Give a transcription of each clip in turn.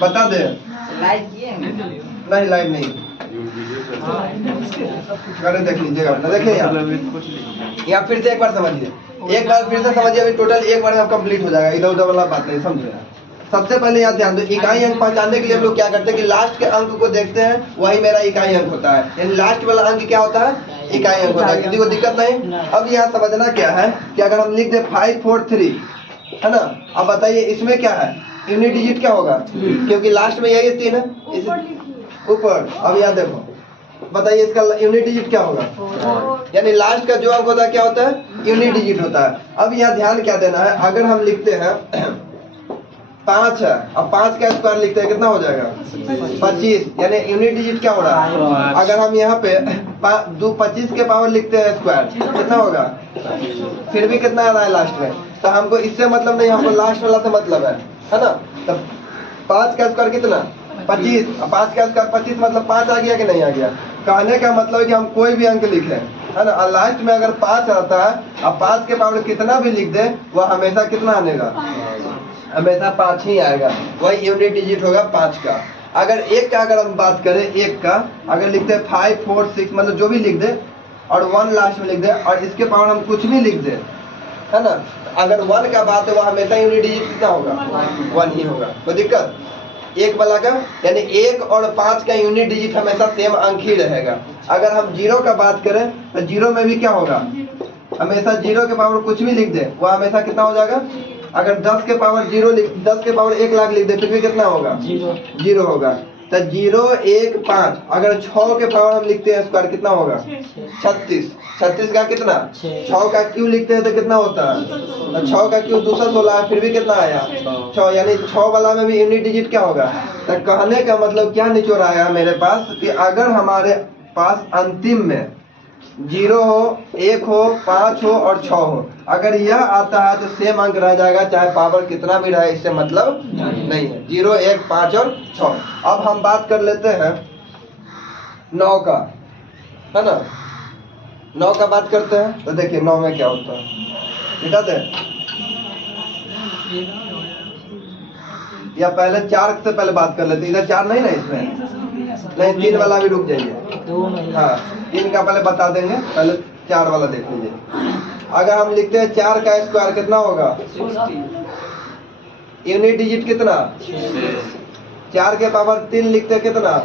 बता दे। लाइव किए नहीं लाइव नहीं, अरे देख लीजिएगा अपना, देखिए यहाँ फिर से एक बार समझिए, एक बार फिर से समझिए, अभी टोटल एक बार में कंप्लीट हो जाएगा, इधर उधर वाला बात नहीं, समझे। सबसे पहले यहाँ ध्यान दो, इकाई अंक पहचानने के लिए हम लोग क्या करते हैं कि लास्ट के अंक को देखते हैं, वही मेरा इकाई अंक होता है, यानी लास्ट वाला अंक क्या होता है, इकाई अंक होता है। किसी को दिक्कत नहीं। अब यहाँ समझना क्या है कि अगर हम लिख दे 543 है ना, अब बताइए इसमें क्या है, यूनिट डिजिट क्या होगा, क्योंकि लास्ट में यही 3 है ऊपर। अब यहाँ देखो, बताइए इसका यूनिट डिजिट क्या होगा, यानी लास्ट का जो अंक होता है क्या होता है, यूनिट डिजिट होता है। अब यहाँ ध्यान क्या देना है, अगर हम लिखते हैं 5 है, अब 5 का स्क्वायर लिखते हैं कितना हो जाएगा 25, यानी यूनिट डिजिट क्या हो रहा है। अगर हम यहाँ पे 25 के पावर लिखते हैं स्क्वायर कितना होगा, फिर भी कितना आ रहा है लास्ट में, तो हमको इससे मतलब नहीं, हमको लास्ट वाला से मतलब है ना। तो 5 का स्क्वायर कितना 25, 5 का स्क्वायर 25 मतलब 5 आ गया कि नहीं आ गया। कहने का मतलब है कि हम कोई भी अंक लिखें है ना, और लास्ट में अगर 5 आता है, अब 5 के पावर कितना भी लिख दे वह हमेशा कितना आनेगा, हमेशा 5 ही आएगा, वही यूनिट डिजिट होगा 5 का। अगर 1 का अगर हम बात करें, 1 का अगर लिखते हैं 5 4 6 मतलब जो भी लिख दे और 1 लास्ट में लिख दे और इसके पावर हम कुछ भी लिख दे है ना, अगर 1 का बात है वह हमेशा यूनिट डिजिट कितना होगा 1 ही होगा, कोई दिक्कत। 1 वाला का यानी 1 और 5 का यूनिट डिजिट हमेशा सेम अंक ही रहेगा। अगर हम 0 का बात करें तो 0 में भी क्या होगा, हमेशा 0 के पावर कुछ भी लिख दे वह हमेशा कितना हो जाएगा। अगर 10 के पावर 10 के पावर 1 लाख लिख दे फिर भी कितना होगा 0 होगा। तो 0 1 5, अगर 6 के पावर हम लिखते हैं स्क्वायर कितना होगा 36, 36 का कितना 6 का क्यू लिखते हैं तो कितना होता है, तो 6 का क्यू 216 है, फिर भी कितना आया 6, यानी 6 वाला में भी यूनिट डिजिट क्या होगा। तो कहने का मतलब क्या निचोड़ आया मेरे पास कि अगर हमारे पास अंतिम में 0 हो 1 हो 5 हो और 6 हो, अगर यह आता है तो सेम अंक रह जाएगा, चाहे पावर कितना भी रहे, इससे मतलब नहीं है। 0 1 5 और 6। अब हम बात कर लेते हैं 9 का है ना, 9 का बात करते हैं तो देखिए 9 में क्या होता है, दिखाते हैं या पहले 4 से पहले बात कर लेते हैं। इधर 4 नहीं ना, इसमें नहीं 3 वाला भी रुक जाइए, हाँ 3 का पहले बता देंगे, पहले 4 वाला देख लीजिए। अगर हम लिखते हैं 4 का स्क्वायर कितना होगा, यूनिट डिजिट कितना 4 के पावर 3 लिखते हैं कितना,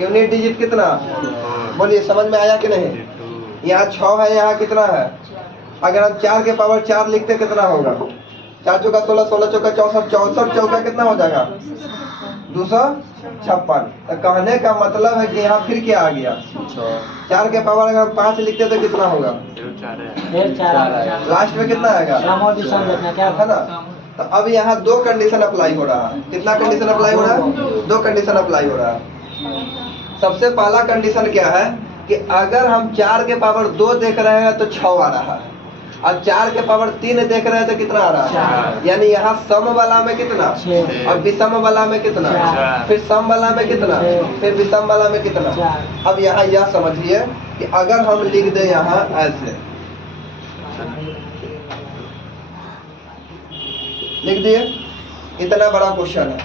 यूनिट डिजिट कितना, बोलिए समझ में आया कि नहीं। यहाँ 6 है, यहाँ कितना है, अगर हम 4 के पावर 4 लिखते कितना होगा, 4 चौका 16, 16 चौका 64, 64 चौका कितना हो जाएगा 256। तो कहने का मतलब है कि यहाँ फिर क्या आ गया 4 के पावर अगर हम 5 लिखते तो कितना होगा, लास्ट में कितना आएगा है ना। तो अब यहाँ 2 कंडीशन अप्लाई हो रहा है, कितना कंडीशन अप्लाई हो रहा है, 2 कंडीशन अप्लाई हो रहा है। सबसे पहला कंडीशन क्या है कि अगर हम 4 के पावर 2 देख रहे हैं तो 6 आ रहा है, और 4 के पावर 3 देख रहे हैं तो कितना आ रहा है, यानी यहाँ सम वाला में कितना और विषम वाला में कितना, फिर सम वाला में कितना, फिर विषम वाला में कितना। अब यहाँ यह समझिए कि अगर हम लिख दे यहाँ ऐसे लिख दिए, इतना बड़ा क्वेश्चन है,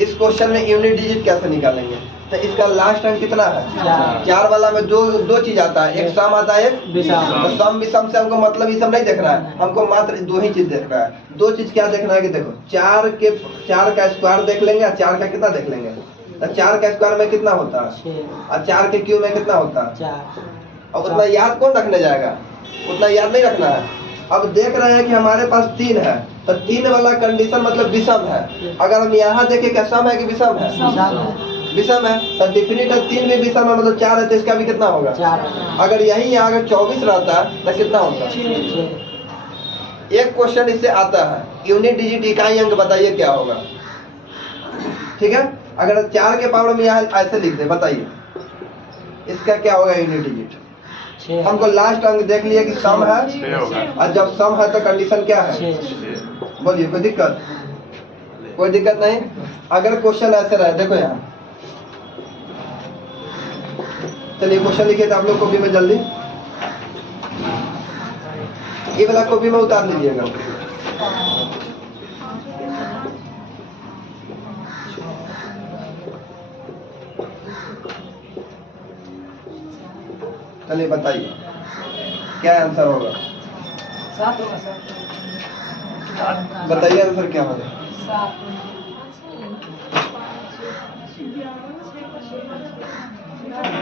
इस क्वेश्चन में यूनिट डिजिट कैसे निकालेंगे, तो इसका लास्ट अंक कितना है 4 वाला में दो चीज आता है, एक सम आता है, तो सम विषम से हमको मतलब ये सब नहीं देखना है, हमको मात्र 2 ही चीज देखना है। 2 चीज क्या देखना है कि देखो 4 का स्क्वायर देख लेंगे और 4 का कितना देख लेंगे, तो 4 का स्क्वायर में कितना होता है और 4 के क्यूब में कितना होता है, और उतना याद कौन रखने जाएगा, उतना याद नहीं रखना है। अब देख रहे हैं कि हमारे पास 3 है, तो 3 वाला कंडीशन मतलब विषम है। अगर हम यहाँ देखें क्या सम है कि विषम है, विषम है, तो डेफिनेटली 3 में विषम है मतलब 4 है, तो इसका भी कितना होगा 4। अगर यही यहाँ अगर 24 रहता है तो कितना होता, एक क्वेश्चन इससे आता है यूनिट डिजिट इकाई अंक बताइए क्या होगा, ठीक है। अगर 4 के पावर में यहाँ ऐसे लिख दे, बताइए इसका क्या होगा यूनिट डिजिट। हमको लास्ट अंक देख लिया कि सम है, और जब सम है तो कंडीशन क्या है, बोलिए कोई दिक्कत, कोई दिक्कत नहीं। अगर क्वेश्चन ऐसे रहे, देखो यहाँ चलिए क्वेश्चन लिखे थे आप लोग कॉपी में, जल्दी ये वाला कॉपी में उतार लीजिएगा। चलिए बताइए क्या आंसर होगा? 7 होगा। बताइए आंसर क्या होगा?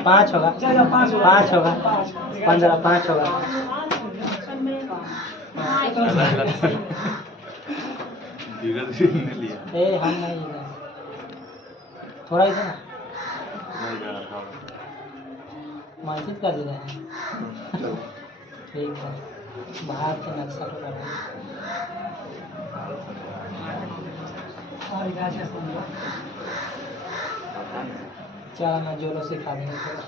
5 होगा। 5 होगा। 15 5 होगा। ए हम नहीं लिया। थोड़ा ही था ना। मैसेज कर दे रहे हैं। ठीक है। बाहर के नक्शा तो कर चल मैं जोरों से खा देंगे थोड़ा।